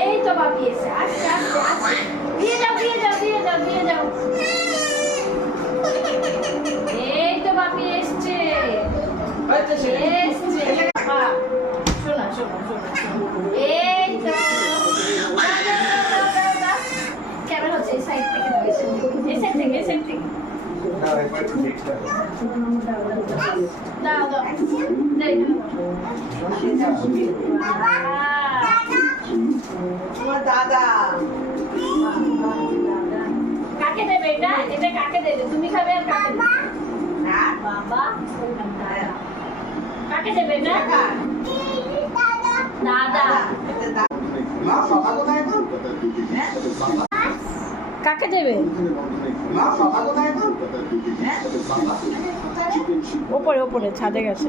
এই তো বাপি এসে আস্তে আস্তে আস্তে দিয়ে যাও দিয়ে যাও দিয়ে যাও দিয়ে যাও। এই তো বাপি এসছে এসছে। শোনা শোনা শোনা এই তো কেমন হচ্ছে? এই সাইড থেকে এই সাইড থেকে এই সাইড থেকে দাও দাও দাদা কাকে দেবে এটা? এটা কাকে দেবে? তুমি খাবে আর কাকে দেবে? বাবা কাকে দেবে এটা? দাদা কাকে দেবে? ওপরে ওপরে ছাদে গেছে।